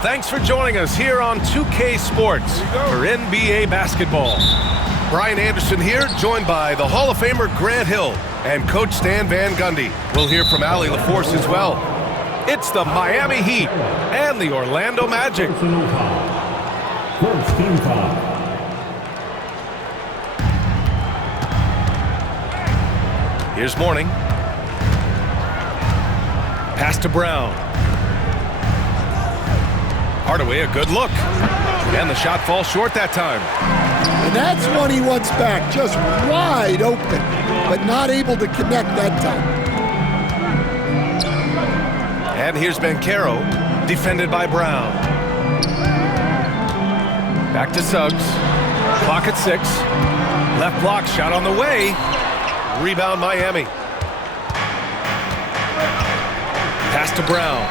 Thanks for joining us here on 2K Sports for NBA basketball. Brian Anderson here, joined by the Hall of Famer Grant Hill and Coach Stan Van Gundy. We'll hear from Allie LaForce as well. It's the Miami Heat and the Orlando Magic. First team foul. Here's Mourning. Pass to Brown. Hardaway, a good look. And the shot falls short that time. And that's one he wants back, just wide open, but not able to connect that time. And here's Banchero, defended by Brown. Back to Suggs. Clock at 6. Left block shot on the way. Rebound Miami. Pass to Brown.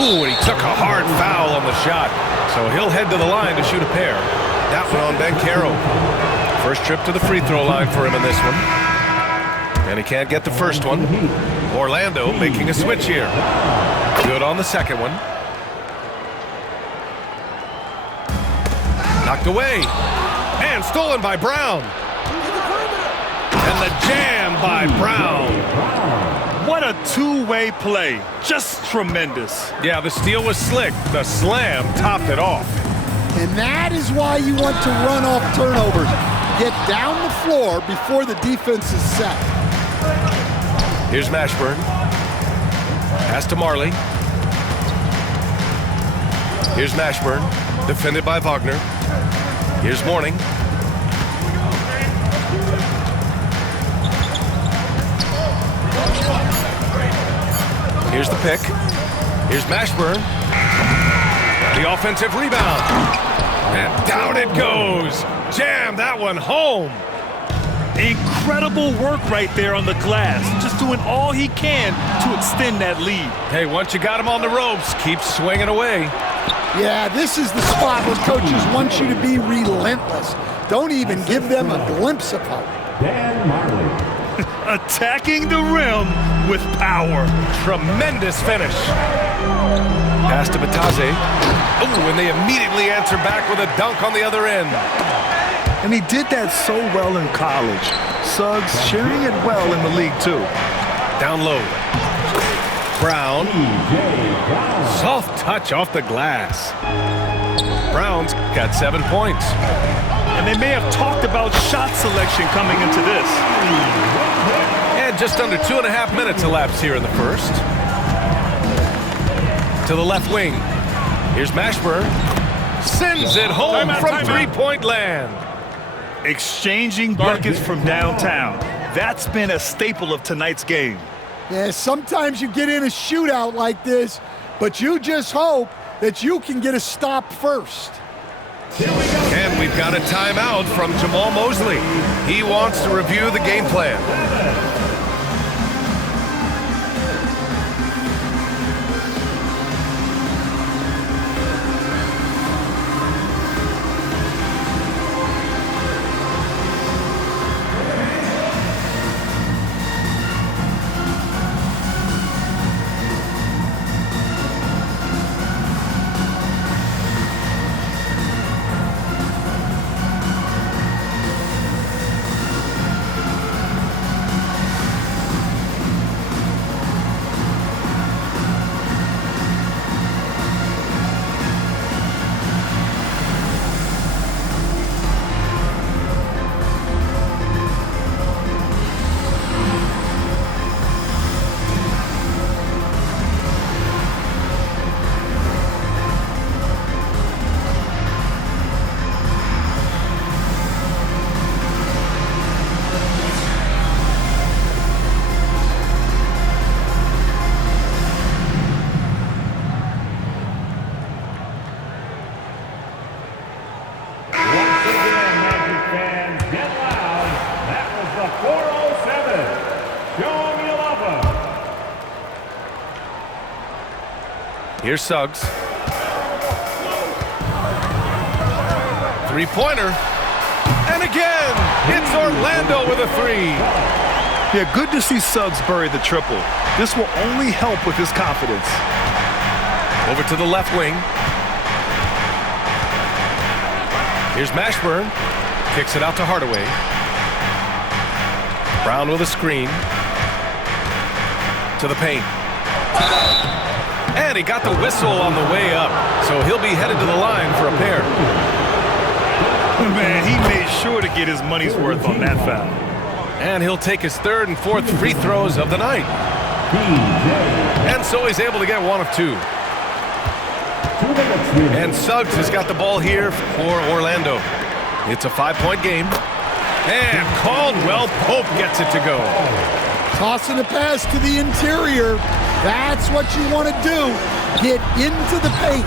Ooh, and he took a hard foul on the shot. So he'll head to the line to shoot a pair. That one on Banchero. First trip to the free throw line for him in this one. And he can't get the first one. Orlando making a switch here. Good on the second one. Knocked away. And stolen by Brown. And the jam by Brown. What a two-way play. Just tremendous. Yeah, the steal was slick. The slam topped it off. And that is why you want to run off turnovers. Get down the floor before the defense is set. Here's Mashburn. Pass to Marley. Here's Mashburn, defended by Wagner. Here's Mourning. Here's the pick. Here's Mashburn. The offensive rebound. And down it goes. Jam that one home. Incredible work right there on the glass. Just doing all he can to extend that lead. Hey, once you got him on the ropes, keep swinging away. Yeah, this is the spot where coaches want you to be relentless. Don't even give them a glimpse of hope. Dan Marley. Attacking the rim with power. Tremendous finish. Pass to Batase. Ooh, and they immediately answer back with a dunk on the other end. And he did that so well in college. Suggs sharing it well in the league, too. Down low. Brown. Soft touch off the glass. Brown's got 7 points. And they may have talked about shot selection coming into this. And just under 2.5 minutes elapsed here in the first. To the left wing. Here's Mashburn. Sends it home from three-point land. Exchanging buckets from downtown. That's been a staple of tonight's game. Yeah, sometimes you get in a shootout like this, but you just hope that you can get a stop first. And we've got a timeout from Jamal Mosley. He wants to review the game plan. Here's Suggs. Three-pointer. And again, it's Orlando with a three. Yeah, good to see Suggs bury the triple. This will only help with his confidence. Over to the left wing. Here's Mashburn. Kicks it out to Hardaway. Brown with a screen. To the paint. And he got the whistle on the way up. So he'll be headed to the line for a pair. Man, he made sure to get his money's worth on that foul. And he'll take his third and fourth free throws of the night. And so he's able to get one of two. And Suggs has got the ball here for Orlando. It's a 5-point game. And Caldwell Pope gets it to go. Tossing a pass to the interior. That's what you want to do. Get into the paint.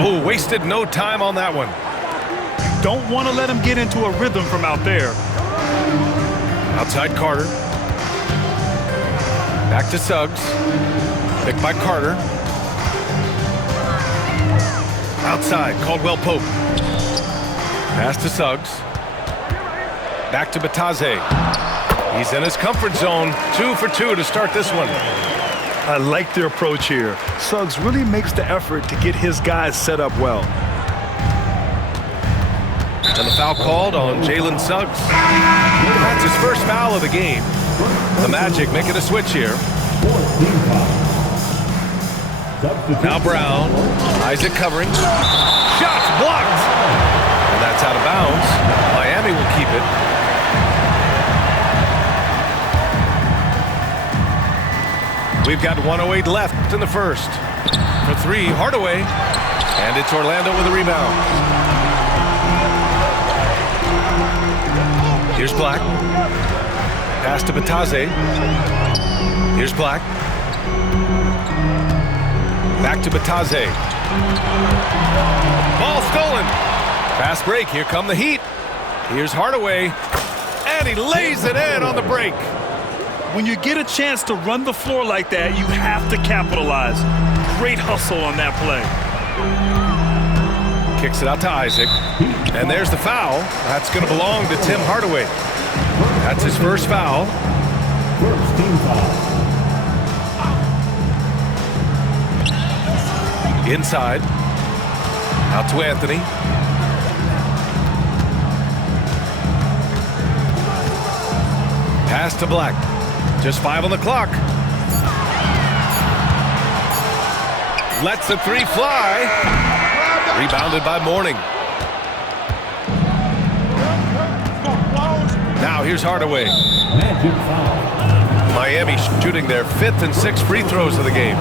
Oh, wasted no time on that one. Don't want to let him get into a rhythm from out there. Outside Carter. Back to Suggs. Picked by Carter. Outside, Caldwell Pope. Pass to Suggs. Back to Batase. He's in his comfort zone. 2 for 2 to start this one. I like their approach here. Suggs really makes the effort to get his guys set up well. And the foul called on Jalen Suggs. That's his first foul of the game. The Magic making a switch here. Now Brown. Isaac covering. Shots blocked. And that's out of bounds. Miami will keep it. We've got 1:08 left in the first. For three, Hardaway. And it's Orlando with a rebound. Here's Black. Pass to Batase. Here's Black. Back to Batase. Ball stolen. Fast break. Here come the Heat. Here's Hardaway. And he lays it in on the break. When you get a chance to run the floor like that, you have to capitalize. Great hustle on that play. Kicks it out to Isaac. And there's the foul. That's going to belong to Tim Hardaway. That's his first foul. First team foul. Inside. Out to Anthony. Pass to Black. Just 5 on the clock. Lets the three fly. Rebounded by Mourning. Now here's Hardaway. Magic foul. Miami shooting their 5th and 6th free throws of the game.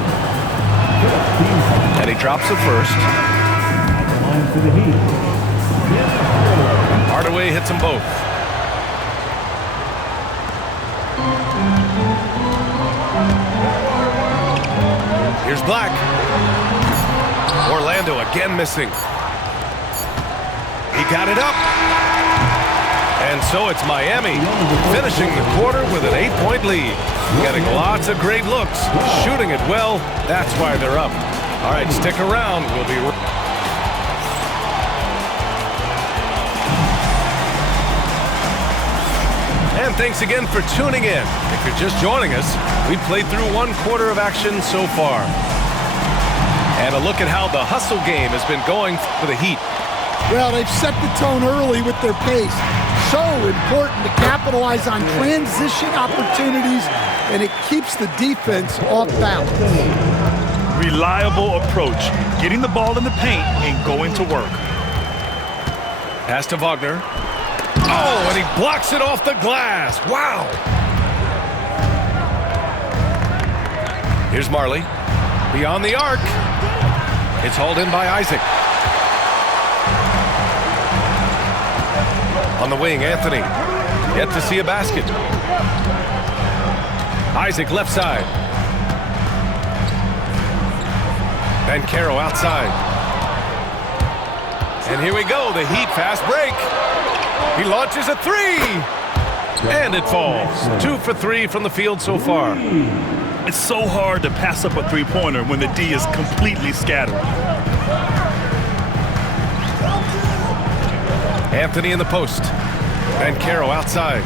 And he drops the first. At the line for the Heat. Hardaway hits them both. Here's Black. Orlando again missing. He got it up. And so it's Miami finishing the quarter with an 8-point lead. Getting lots of great looks, shooting it well. That's why they're up. All right, stick around. We'll be And thanks again for tuning in. If you're just joining us, we've played through 1 quarter of action so far. And a look at how the hustle game has been going for the Heat. Well, they've set the tone early with their pace. So important to capitalize on transition opportunities, and it keeps the defense off balance. Reliable approach. Getting the ball in the paint and going to work. Pass to Wagner. Oh, and he blocks it off the glass. Wow. Here's Marley. Beyond the arc. It's hauled in by Isaac. On the wing, Anthony. Yet to see a basket. Isaac left side. Banchero outside. And here we go, the Heat fast break. He launches a three. And it falls. 2 for 3 from the field so far. It's so hard to pass up a three-pointer when the D is completely scattered. Anthony in the post. Banchero outside.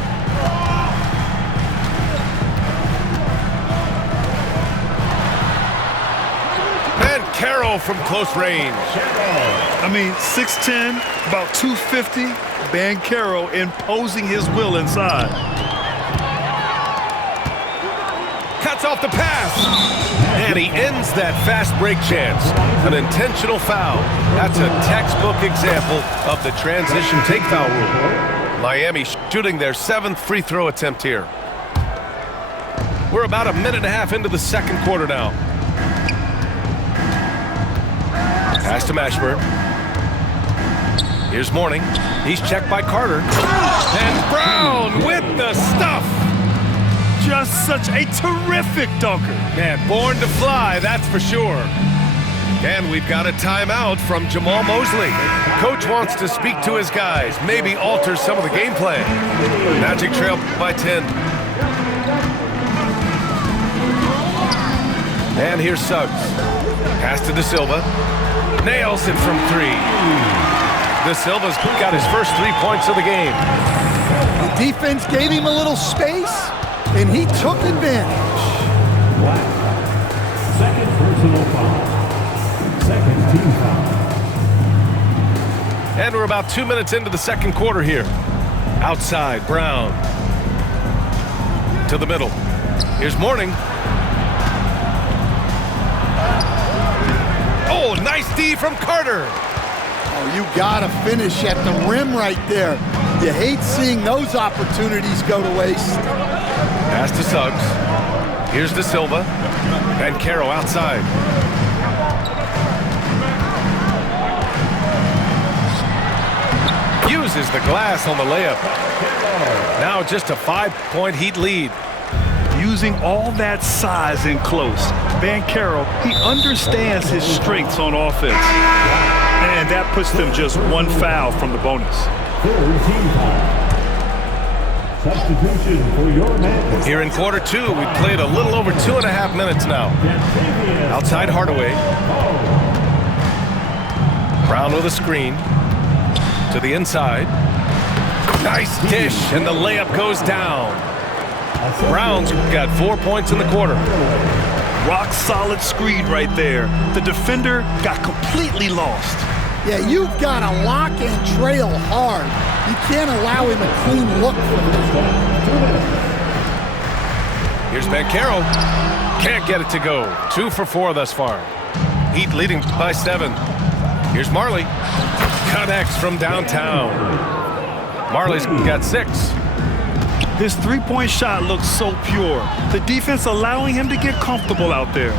Oh, from close range. I mean, 6'10", about 250. Banchero imposing his will inside. Cuts off the pass. And he ends that fast break chance. An intentional foul. That's a textbook example of the transition take foul rule. Miami shooting their 7th free throw attempt here. We're about a minute and a half into the second quarter now. Pass to Mashburn. Here's Mourning. He's checked by Carter. And Brown with the stuff. Just such a terrific dunker. Man, born to fly, that's for sure. And we've got a timeout from Jamal Mosley. Coach wants to speak to his guys, maybe alter some of the game plan. Magic trail by 10. And here's Suggs. Pass to De Silva. Nails it from 3. De Silva's got his first 3 points of the game. The defense gave him a little space, and he took advantage. Second personal foul. Second team foul. And we're about 2 minutes into the second quarter here. Outside, Brown. To the middle. Here's Mourning. Oh, nice D from Carter. Oh, you gotta finish at the rim right there. You hate seeing those opportunities go to waste. Pass to Suggs. Here's De Silva. Banchero outside. Uses the glass on the layup. Now just a 5-point Heat lead. Using all that size in close, Banchero, he understands his strengths on offense. And that puts them just 1 foul from the bonus. Third team foul. Substitution for your man. Here in quarter 2, we played a little over 2.5 minutes now. Outside Hardaway. Brown with a screen. To the inside. Nice dish, and the layup goes down. Brown's got 4 points in the quarter. Rock solid screen right there. The defender got completely lost. Yeah, you've got to lock and trail hard. You can't allow him a clean look from this one. Here's Banchero. Can't get it to go. 2 for 4 thus far. Heat leading by 7. Here's Marley. Connects from downtown. Marley's got 6. His three-point shot looks so pure. The defense allowing him to get comfortable out there.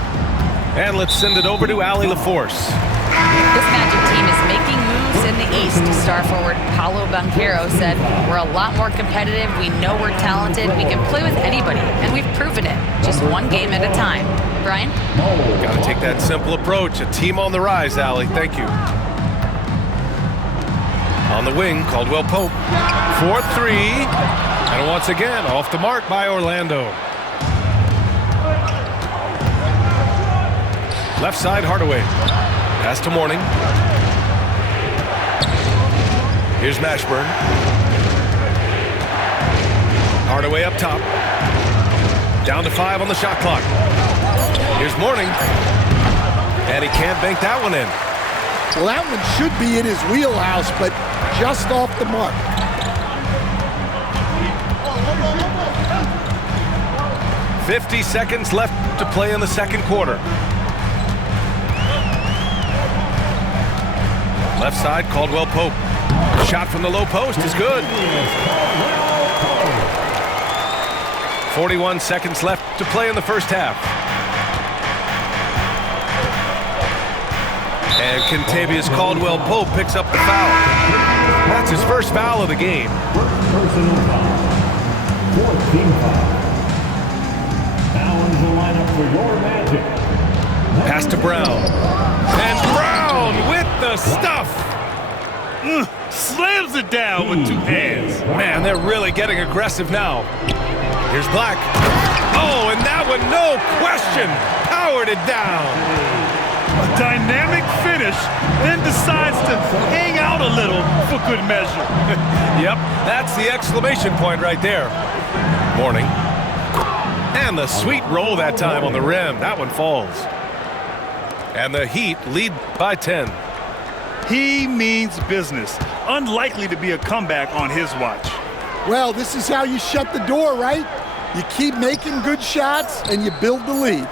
And let's send it over to Allie LaForce. This Magic team is making moves in the East. Star forward Paolo Banchero said, "We're a lot more competitive. We know we're talented. We can play with anybody, and we've proven it. Just one game at a time." Brian? Got to take that simple approach. A team on the rise, Allie. Thank you. On the wing, Caldwell Pope. 4-3. And once again, off the mark by Orlando. Left side, Hardaway. Pass to Mourning. Here's Mashburn. Hardaway up top. Down to 5 on the shot clock. Here's Mourning. And he can't bank that one in. Well, that one should be in his wheelhouse, but just off the mark. .50 seconds left to play in the second quarter. Left side, Caldwell Pope. Shot from the low post is good. 41 seconds left to play in the first half. And Kentavious Caldwell Pope picks up the foul. That's his first foul of the game. Personal foul. Fourth team foul. Now into the lineup for your Magic. Pass to Brown. And Brown with the stuff. Slams it down with 2 hands. Man, they're really getting aggressive now. Here's Black. Oh, and that one, no question, powered it down. A dynamic finish, then decides to hang out a little for good measure. Yep, that's the exclamation point right there. Mourning. And the sweet roll that time on the rim. That one falls. And the Heat lead by 10. He means business. Unlikely to be a comeback on his watch. Well, this is how you shut the door, right? You keep making good shots and you build the lead.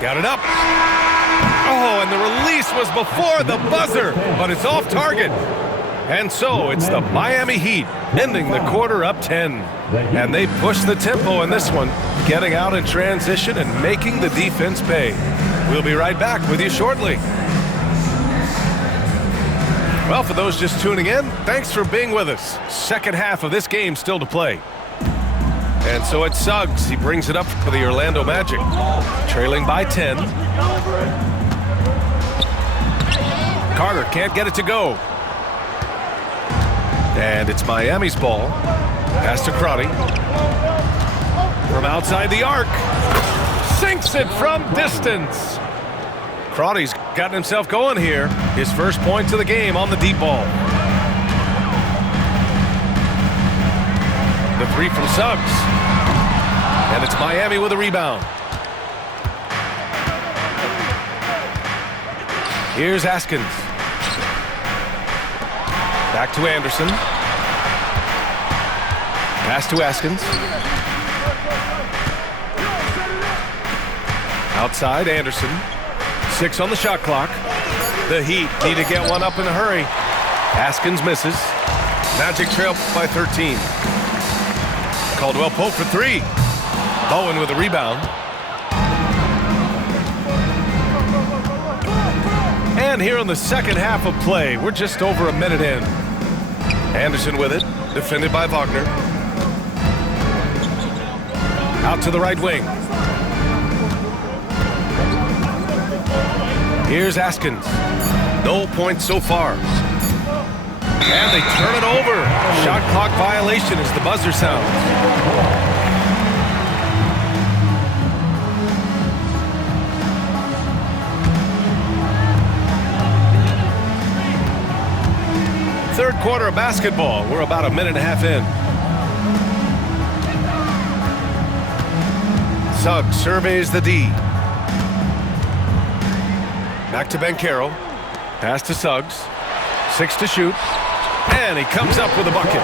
Got it up. Oh, and the release was before the buzzer, but it's off target. And so it's the Miami Heat ending the quarter up 10. And they push the tempo in this one, getting out in transition and making the defense pay. We'll be right back with you shortly. Well, for those just tuning in, thanks for being with us. Second half of this game still to play. And so it's Suggs. He brings it up for the Orlando Magic. Trailing by 10. Carter can't get it to go. And it's Miami's ball. Pass to Crotty. From outside the arc. Sinks it from distance. Crotty's gotten himself going here. His first points of the game on the deep ball. The three from Suggs. And it's Miami with a rebound. Here's Askins. Back to Anderson. Pass to Askins. Outside, Anderson. 6 on the shot clock. The Heat need to get one up in a hurry. Askins misses. Magic trail by 13. Caldwell Pope for 3. Bowen with a rebound. And here in the second half of play, we're just over a minute in. Anderson with it, defended by Wagner. Out to the right wing. Here's Askins. No points so far. And they turn it over. Shot clock violation as the buzzer sounds. Third quarter of basketball. We're about a minute and a half in. Suggs surveys the D. Back to Banchero. Pass to Suggs. 6 to shoot. And he comes up with a bucket.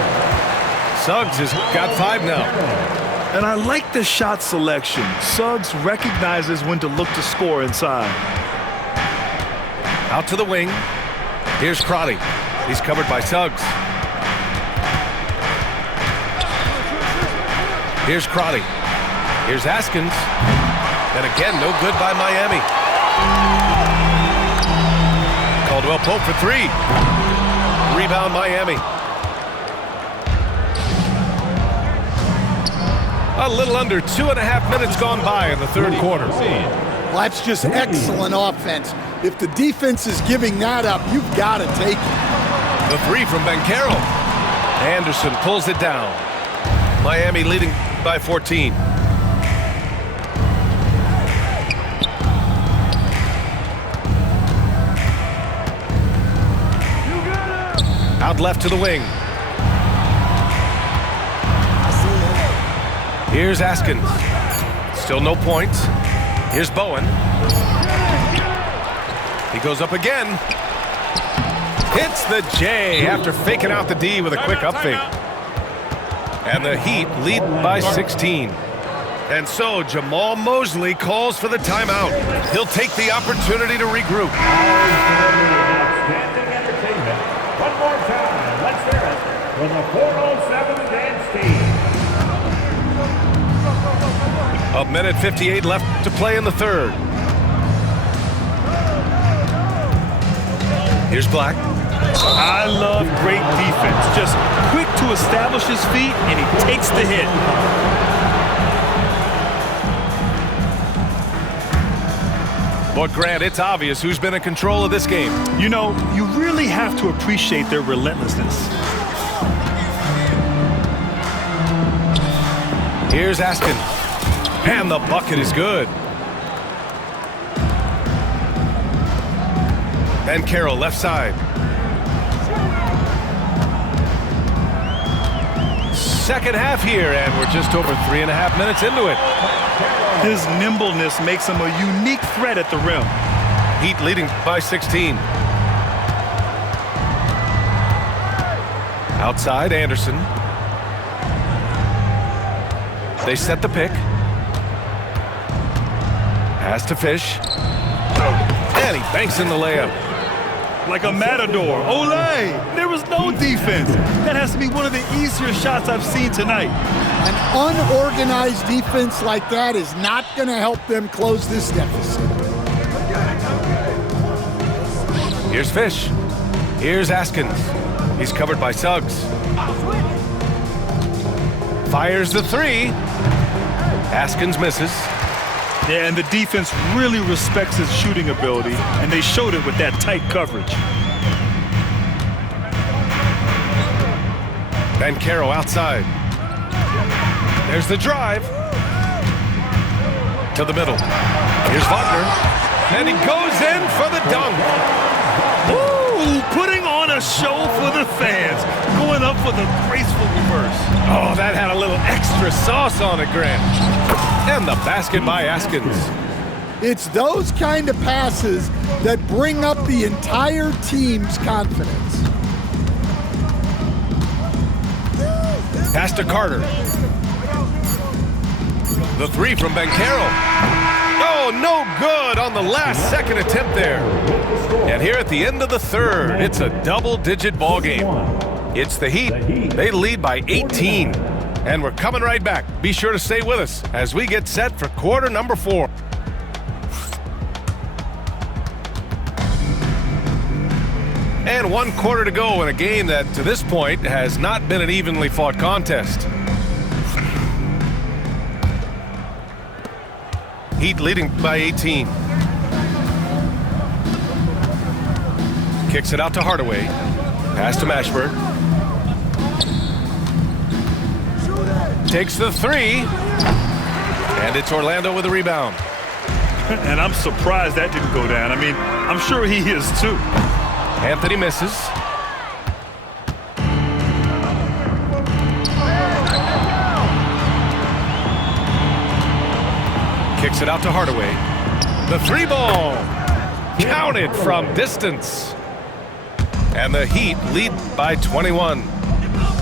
Suggs has got 5 now. And I like the shot selection. Suggs recognizes when to look to score inside. Out to the wing. Here's Crotty. He's covered by Suggs. Here's Crotty. Here's Askins. And again, no good by Miami. Caldwell Pope for 3. Rebound Miami. A little under 2.5 minutes gone by in the third quarter. Well, that's just excellent offense. If the defense is giving that up, you've got to take it. The 3 from Banchero. Anderson pulls it down. Miami leading by 14. Out left to the wing. Here's Askins. Still no points. Here's Bowen. He goes up again. Hits the J after faking out the D with a quick up fake. And the Heat lead by 16. And so Jamal Mosley calls for the timeout. He'll take the opportunity to regroup. Outstanding entertainment. One more time. Let's hear it from the 407 dance team. A minute 58 left to play in the third. Here's Black. I love great defense. Just quick to establish his feet, and he takes the hit. But Grant, it's obvious who's been in control of this game. You know, you really have to appreciate their relentlessness. Here's Askin. And the bucket is good. Banchero left side. Second half here, and we're just over 3.5 minutes into it. His nimbleness makes him a unique threat at the rim. Heat leading by 16. Outside, Anderson. They set the pick. Pass to Fish. And he banks in the layup. Like a matador. Olay! There was no defense. That has to be one of the easier shots I've seen tonight. An unorganized defense like that is not going to help them close this deficit. Here's Fish. Here's Askins. He's covered by Suggs. Fires the three. Askins misses. Yeah, and the defense really respects his shooting ability, and they showed it with that tight coverage. Banchero outside. There's the drive. To the middle. Here's Wagner. And he goes in for the dunk. Ooh, putting on a show for the fans. Going up for the graceful reverse. Oh, that had a little extra sauce on it, Grant. And the basket by Askins. It's those kind of passes that bring up the entire team's confidence. Pass to Carter. The three from Banchero. Oh, no good on the last second attempt there. And here at the end of the third, it's a double-digit ball game. It's the Heat. They lead by 18. And we're coming right back. Be sure to stay with us as we get set for quarter number 4. And 1 quarter to go in a game that, to this point, has not been an evenly fought contest. Heat leading by 18. Kicks it out to Hardaway. Pass to Mashburn. Takes the three. And it's Orlando with a rebound. And I'm surprised that didn't go down. I mean, I'm sure he is too. Anthony misses. Kicks it out to Hardaway. The three ball. Counted from distance. And the Heat lead by 21.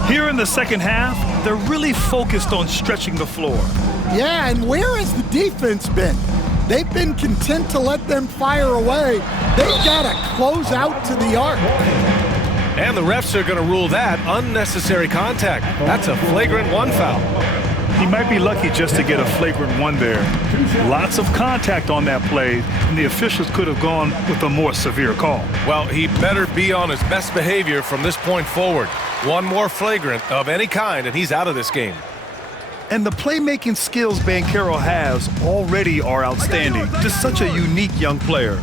Here in the second half, they're really focused on stretching the floor. Yeah, and where has the defense been? They've been content to let them fire away. They've got to close out to the arc. And the refs are going to rule that unnecessary contact. That's a flagrant 1 foul. He might be lucky just to get a flagrant 1 there. Lots of contact on that play, and the officials could have gone with a more severe call. Well, he better be on his best behavior from this point forward. 1 more flagrant of any kind, and he's out of this game. And the playmaking skills Banchero has already are outstanding. Just such a unique young player.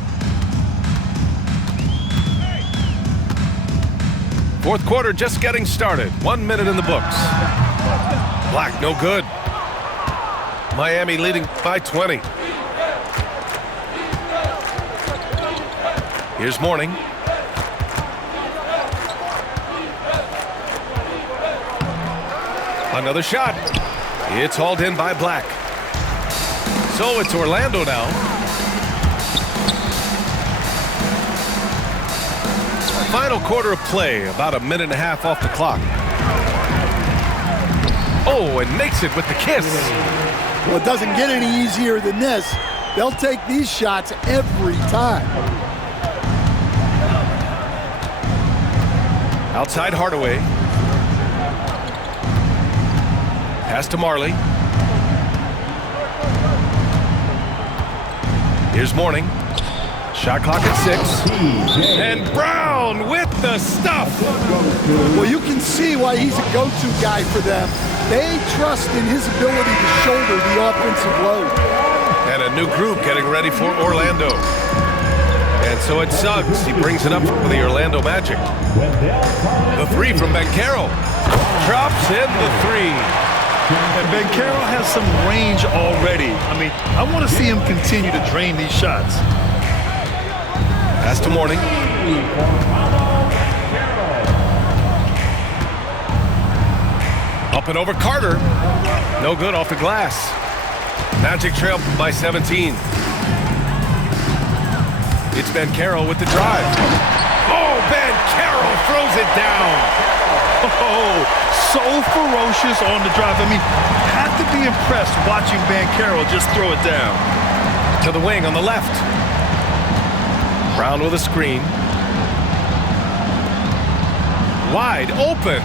4th quarter just getting started. 1 minute in the books. Black, no good. Miami leading by 20. Here's Mourning. Another shot. It's hauled in by Black. So it's Orlando now. Final quarter of play, about a minute and a half off the clock. Oh, and makes it with the kiss. Well, it doesn't get any easier than this. They'll take these shots every time. Outside Hardaway. Pass to Marley. Here's Mourning. Shot clock at 6. And Brown with the stuff. Well, you can see why he's a go-to guy for them. They trust in his ability to shoulder the offensive load. And a new group getting ready for Orlando. And so it's Suggs. He brings it up for the Orlando Magic. The three from Banchero. Drops in the three. And Banchero has some range already. I mean, I want to see him continue to drain these shots. Pass to Mourning. Up and over Carter. No good off the glass. Magic trail by 17. It's Banchero with the drive. Oh, Banchero throws it down. Oh, so ferocious on the drive. I mean, have to be impressed watching Banchero just throw it down. To the wing on the left. Brown with a screen. Wide open.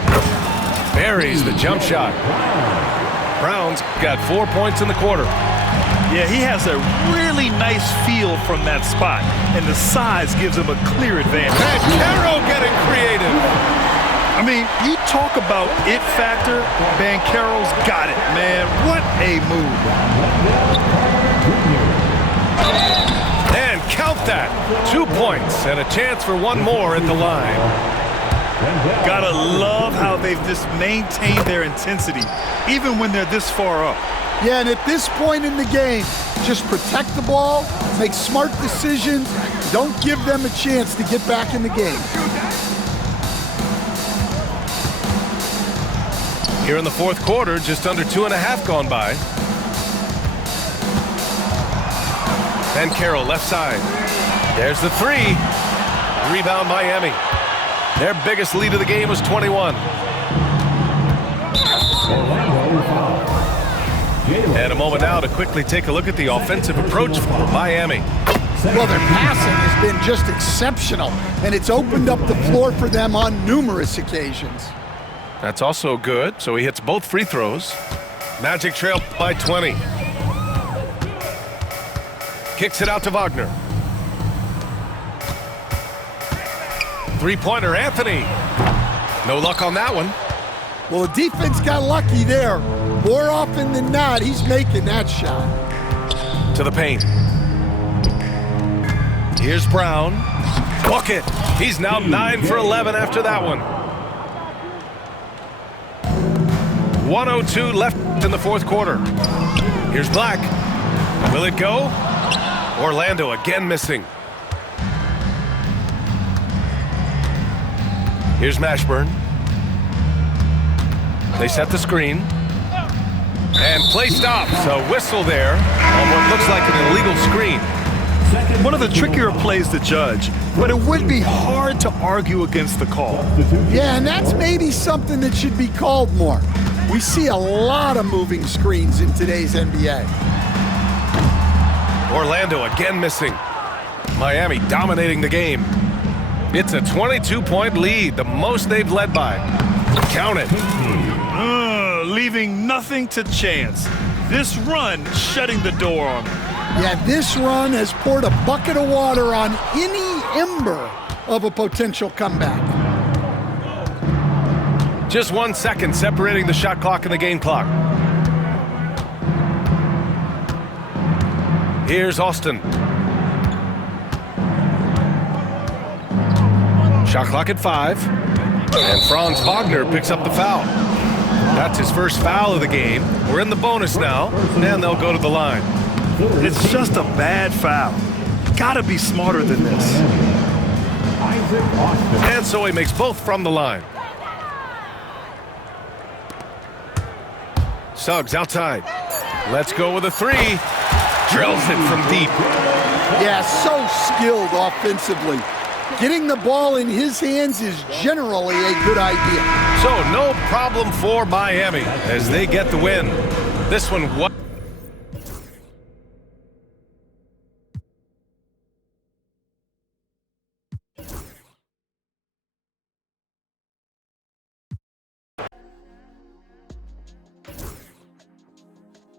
Buries the jump shot. Brown's got 4 points in the quarter. Yeah, he has a really nice feel from that spot, and the size gives him a clear advantage. Banchero getting creative. I mean, you talk about it factor, Banchero's got it, man. What a move. And count that. 2 points and a chance for one more at the line. Gotta love how they've just maintained their intensity, even when they're this far up. Yeah, and at this point in the game, just protect the ball, make smart decisions, don't give them a chance to get back in the game. Here in the fourth quarter, just under 2.5 gone by. Banchero left side. There's the three. Rebound Miami. Their biggest lead of the game was 21. And a moment now to quickly take a look at the offensive approach for Miami. Well, their passing has been just exceptional, and it's opened up the floor for them on numerous occasions. That's also good, so he hits both free throws. Magic trail by 20. Kicks it out to Wagner. Three-pointer, Anthony. No luck on that one. Well, the defense got lucky there. More often than not, he's making that shot. To the paint. Here's Brown. Bucket. He's now 9 for 11 after that one. 1:02 left in the fourth quarter. Here's Black. Will it go? Orlando again missing. Here's Mashburn. They set the screen. And play stops. A whistle there on what looks like an illegal screen. One of the trickier plays to judge, but it would be hard to argue against the call. Yeah, and that's maybe something that should be called more. We see a lot of moving screens in today's NBA. Orlando again missing. Miami dominating the game. It's a 22-point lead, the most they've led by. Count it. Leaving nothing to chance. This run shutting the door on them. Yeah, this run has poured a bucket of water on any ember of a potential comeback. Just 1 second separating the shot clock and the game clock. Here's Austin. Shot clock at 5. And Franz Wagner picks up the foul. That's his first foul of the game. We're in the bonus now, and they'll go to the line. It's just a bad foul. Gotta be smarter than this. And so he makes both from the line. Suggs outside. Let's go with a three. Drills it from deep. Yeah, so skilled offensively. Getting the ball in his hands is generally a good idea. So no problem for Miami as they get the win. This one, what?